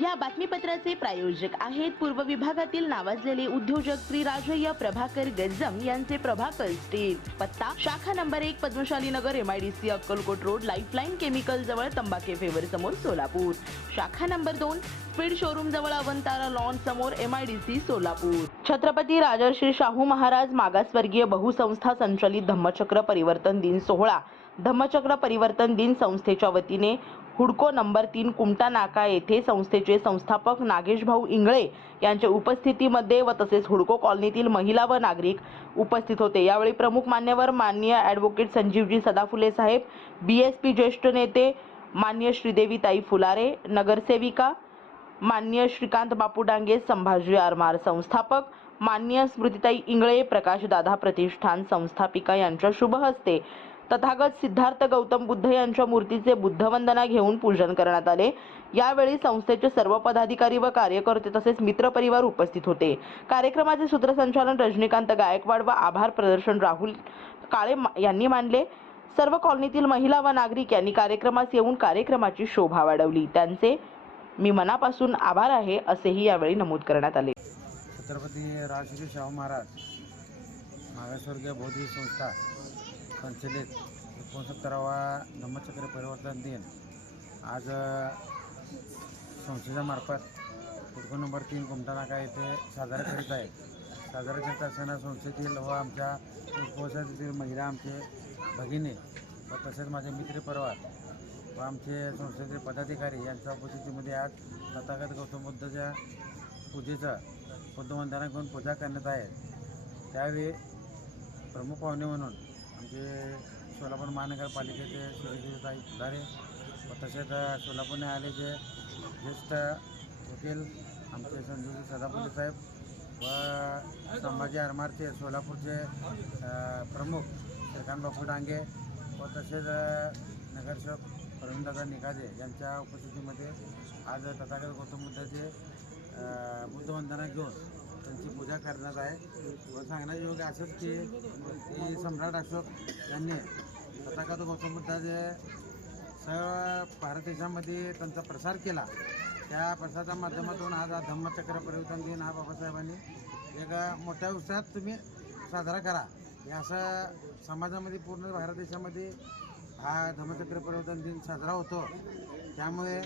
या बातमीपत्राचे प्रायोजक आहेत पूर्व विभागातील नावाजलेले उद्योजक श्री राजय्य प्रभाकर गज्जम यांचे प्रभाकर स्टील पत्ता शाखा नंबर एक Padmashali Nagar MIDC Akkalkot road lifeline chemical जवळ तंबाखे फेवर समोर सोलापूर. शाखा नंबर दोन स्पीड शोरूम जवळ अवंतारा लॉन समोर एमआयडीसी सोलापूर. छत्रपती राजर्षी शाहू महाराज मागासवर्गीय बहुसंस्था संचलित धम्मचक्र परिवर्तन दिन सोहळा. धम्मचक्र परिवर्तन दिन संस्थेच्या वतीने हुडको नंबर तीन कुमटा नाका येथे संस्थेचे संस्थापक नागेश भाऊ इंगळे यांच्या उपस्थितीमध्ये व तसेच हुडको कॉलनीतील महिला व नागरिक उपस्थित होते. यावेळी प्रमुख मान्यवर माननीय ॲडव्होकेट संजीवजी सदाफुले साहेब बी एस पी ज्येष्ठ नेते मान्य श्रीदेवीताई फुलारे नगरसेविका मान्य श्रीकांत बापू डांगे संभाजी आरमार संस्थापक मान्य स्मृतिताई इंगळे प्रकाशदादा प्रतिष्ठान संस्थापिका यांच्या शुभ हस्ते तथागत सिद्धार्थ गौतम बुद्ध यांच्या मूर्तीचे बुद्धवंदना घेऊन पूजन करण्यात आले. यावेळी संस्थेचे सर्व पदाधिकारी व कार्यकर्ते तसेच मित्रपरिवार उपस्थित होते. कार्यक्रमाचे सूत्रसंचालन रजनीकांत गायकवाड व आभार प्रदर्शन राहुल काळे यांनी मानले. सर्व कॉलनीतील महिला व नागरिक यांनी कार्यक्रमास येऊन कार्यक्रमाची शोभा वाढवली. त्यांचे मी मनापासून आभार आहे असेही यावेळी नमूद करण्यात आले. छत्रपती राजश्री शाहू महाराज मागासवर्गीय बोधी संस्था. संचलित एकोणसत्तरावा धम्मचक्र परिवर्तन दिन. आज अ, संस्थेच्या मार्फत नंबर तीन कुमटा नाका येथे साजरा करीत आहे साजरा करीत असताना संस्थेतील व आमच्या उपवसातील महिला आमचे भगिनी व तसेच माझे मित्रपरिवार व आमचे संस्थेचे पदाधिकारी यांच्या उपस्थितीमध्ये आज तथागत गौतम बुद्धच्या पूजेचं बुद्धवंदना घेऊन पूजा करण्यात आहे त्यावेळी प्रमुख पाहुणे म्हणून आमचे सोलापूर महानगरपालिकेचे श्रीदेवीताई फुलारे व तसेच सोलापूर न्यायालयाचे ज्येष्ठ वकील आमचे संजूजी सदापुरे साहेब व संभाजी आरमारचे सोलापूरचे प्रमुख श्रीकांत बापू डांगे व तसेच नगरसेवक प्रवीणदादा निकाजे यांच्या उपस्थितीमध्ये आज तथागत गौतम बुद्धाचे बुद्धवंदना घेऊन त्यांची पूजा करण्यात आहे. व सांगण्याचे योग्य असंच की की सम्राट अशोक यांनी तथागत गौतम बुद्धाचे सर्व भारत देशामध्ये त्यांचा प्रसार केला त्या प्रसाराच्या माध्यमातून आज हा धम्मचक्र परिवर्तन दिन हा बाबासाहेबांनी एक मोठ्या उत्साहात तुम्ही साजरा करा. हे असं समाजामध्ये पूर्ण भारत देशामध्ये हा धम्मचक्र परिवर्तन दिन साजरा होतो. त्यामुळे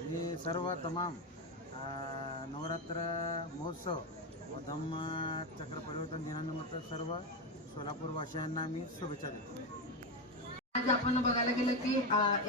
मी सर्व तमाम नवरात्र महोत्सव धम्मचक्र परिवर्तन दिनानिमित्त सर्व सोलापूरवासियांना मी शुभेच्छा देतो. आज आपण बघायला गेलं की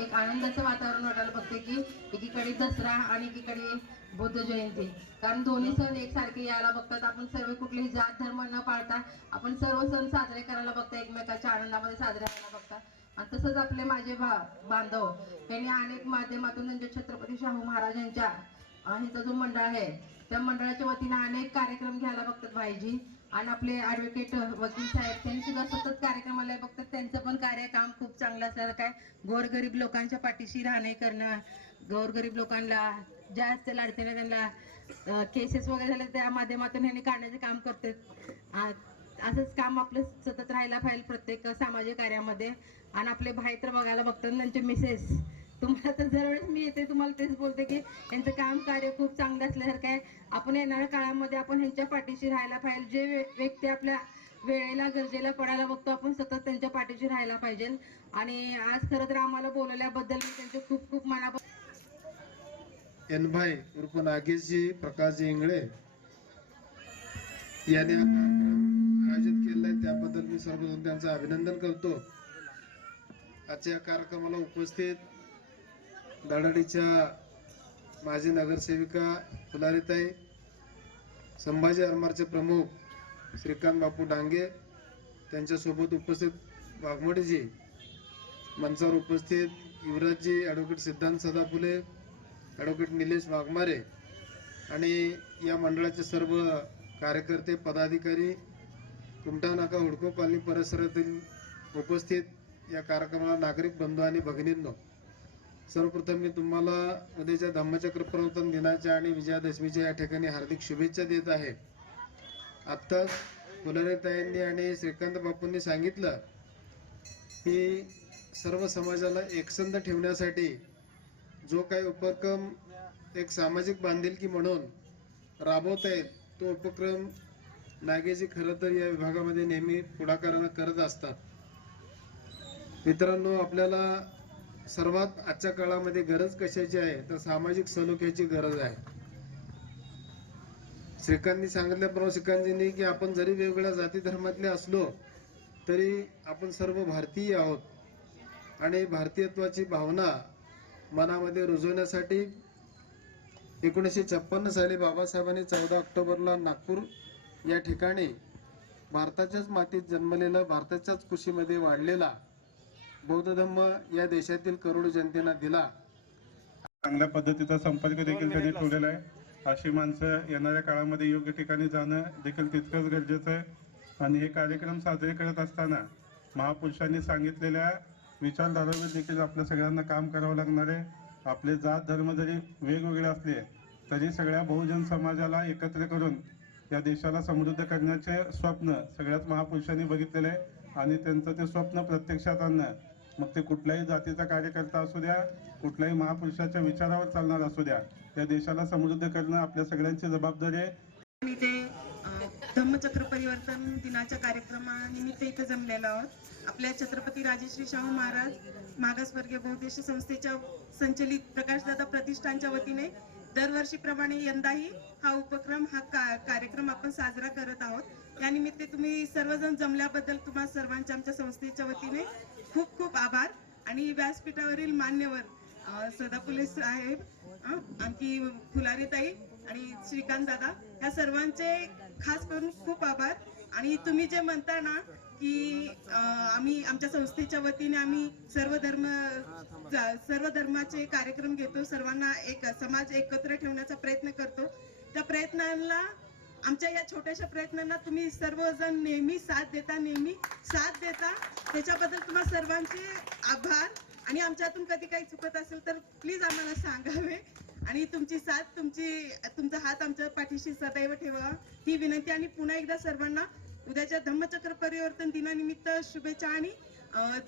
एक आनंदाचं वातावरण वाटायला बघते की एकीकडे दसरा आणि एकीकडे बुद्ध जयंती. कारण दोन्ही सण एकसारखे यायला बघतात. आपण सर्व कुठलेही जात धर्म न पाळता आपण सर्व सण साजरे करायला बघता. एकमेकाच्या आनंदामध्ये साजरे करायला बघता आणि तसंच आपले माझे भा बांधव यांनी अनेक माध्यमातून त्यांच्या छत्रपती शाहू महाराजांच्या ह्याचा जो मंडळ आहे त्या मंडळाच्या वतीने अनेक कार्यक्रम घ्यायला बघतात भाईजी. आणि आपले ॲडव्होकेट वकील साहेब त्यांनी सुद्धा सतत कार्यक्रमाला बघतात. त्यांचं पण कार्य काम खूप चांगलं असल्यानं काय? गोरगरीब लोकांच्या पाठीशी राहणे करणं गोरगरीब लोकांना जास्त लाडतेने त्यांना केसेस वगैरे झाले त्या माध्यमातून ह्यांनी काढण्याचे काम करतात. असंच काम आपलं सतत राहायला पाहिजे प्रत्येक सामाजिक कार्यामध्ये. आणि आपले भाई तर बघायला बघतात त्यांचे मिसेस तुम्हाला तर दरवेळेस मी येते तुम्हाला तेच बोलते की यांचं काम कार्य खूप चांगलं असल्यासारखं आहे. आपण येणाऱ्या काळामध्ये आपण ह्यांच्या पाठीशी राहायला पाहिजे. जे व्यक्ती आपल्या वेळेला गरजेला पडायला बघतो आपण सतत त्यांच्या पाठीशी राहायला पाहिजे. आणि आज खरं तर आम्हाला बोलवल्याबद्दल मी त्यांचे खूप खूप मनापासून एनभाई उर्फ नागेशजी प्रकाशजी इंगळे यांनी आयोजित कार्यक्रम आयोजित त्याबद्दल मी सर्वप्रथम त्यांचं अभिनंदन करतो. आजच्या कार्यक्रमाला उपस्थित दाडाडीच्या माजी नगरसेविका फुलारीताई संभाजी अरमारचे प्रमुख श्रीकांत बापू डांगे त्यांच्यासोबत उपस्थित वाघमोडेजी मंचावर उपस्थित युवराजजी ॲडव्होकेट सिद्धांत सदाफुले ॲडव्होकेट निलेश वाघमारे आणि या मंडळाचे सर्व कार्यकर्ते पदाधिकारी कुमटा नाका हुडको कॉलनी परिसरातील उपस्थित या कार्यक्रमाला नागरिक बंधू आणि भगिनींनो सर्वप्रथम मी तुम्हाला उद्याच्या धम्मचक्र प्रवर्तन दिनाच्या आणि विजयादशमीच्या या ठिकाणी हार्दिक शुभेच्छा देत आहे. आत्ताच फुलरेताईंनी आणि श्रीकांत बापूंनी सांगितलं की सर्व समाजाला एकसंध ठेवण्यासाठी जो काही उपक्रम एक सामाजिक बांधिलकी म्हणून राबवत आहेत तो उपक्रम नागेजी खरं तर या विभागामध्ये नेहमी पुढाकारानं करत असतात. मित्रांनो आपल्याला सर्वात आजच्या काळामध्ये गरज कशाची आहे? तर सामाजिक सलोख्याची गरज आहे. श्रीकांतनी सांगितल्याप्रमाणे श्रीकांतजींनी की आपण जरी वेगवेगळ्या जाती धर्मातले असलो तरी आपण सर्व भारतीय आहोत. आणि भारतीयत्वाची भावना मनामध्ये रुजवण्यासाठी एकोणीसशे छप्पन्न साली बाबासाहेबांनी चौदा ऑक्टोबरला नागपूर या ठिकाणी भारताच्याच मातीत जन्मलेला भारताच्याच कुशीमध्ये वाढलेला बौद्ध धम्म या देशातील करोडो जनतेला दिला. चांगल्या पद्धतीचा संपर्क देखील त्यांनी ठेवलेला आहे. अशी माणसं येणाऱ्या काळामध्ये योग्य ठिकाणी जाणं देखील तितकंच गरजेचं आहे. आणि हे कार्यक्रम साजरे करत असताना महापुरुषांनी सांगितलेल्या विचारधारावर देखील आपल्या सगळ्यांना काम करावं लागणार आहे. आपले जात धर्म जरी वेगवेगळे असले तरी सगळ्या बहुजन समाजाला एकत्र करून या देशाला समृद्ध करण्याचे स्वप्न सगळ्याच महापुरुषांनी बघितलेले आहे. आणि त्यांचं ते स्वप्न प्रत्यक्षात आणणं मग ते कुठल्याही जातीचा कार्यकर्ता असू द्या कुठल्याही महापुरुषाच्या विचारावर चालणार असू द्या या देशाला समृद्ध करणं आपल्या सगळ्यांची जबाबदारी आहे. आणि धम्मचक्र परिवर्तन दिनाच्या कार्यक्रमानिमित्त इथे जमलेलो आहोत. आपल्या छत्रपती राजश्री शाहू महाराज मागासवर्गीय बहुद्देशीय संस्थेच्या संचलित प्रकाशदादा प्रतिष्ठानच्या वतीने दरवर्षीप्रमाणे यंदाही हा उपक्रम हा का कार्यक्रम आपण साजरा करत आहोत. यानिमित्त तुम्ही सर्वजण जमल्याबद्दल तुम्हा सर्वांच्या आमच्या संस्थेच्या वतीने खूप खूप आभार. आणि व्यासपीठावरील मान्यवर अ, सदाफुले साहेब आणखी फुलारे आणि श्रीकांत दादा या सर्वांचे खास करून खूप आभार. आणि तुम्ही जे म्हणता ना की आम्ही आमच्या संस्थेच्या वतीने आम्ही सर्व धर्म सर्व धर्माचे कार्यक्रम घेतो सर्वांना एक समाज एकत्र ठेवण्याचा प्रयत्न करतो. त्या प्रयत्नांना आमच्या या छोट्याशा प्रयत्नांना तुम्ही सर्वजण नेहमी साथ देता नेहमी साथ देता. त्याच्याबद्दल तुम्हा सर्वांचे आभार. आणि आमच्यातून कधी काही चुकत असेल तर प्लीज आम्हाला सांगावे. आणि तुमची साथ तुमची तुमचा हात आमच्या पाठीशी सदैव ठेवा ही विनंती आणि पुन्हा एकदा सर्वांना उद्याच्या धम्मचक्र परिवर्तन दिनानिमित्त शुभेच्छा आणि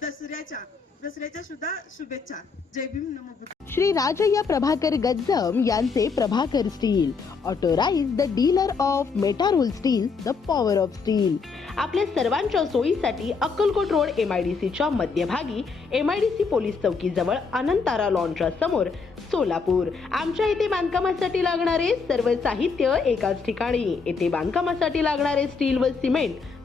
दसऱ्याच्या दसऱ्याच्या सुद्धा शुभेच्छा. जय भीम नमो श्री राजय्या प्रभाकर गज्जम यांचे Prabhakar steel. Authorised the dealer of Metarol steel the power of steel आपल्या सर्वांच्या सोयीसाठी Akkalkot road M I D सीच्या मध्यभागी M I D C police चौकीजवळ Anantara लॉनच्या समोर सोलापूर. आमच्या इथे बांधकामासाठी लागणारे सर्व साहित्य एकाच ठिकाणी. येथे बांधकामासाठी लागणारे स्टील व सिमेंट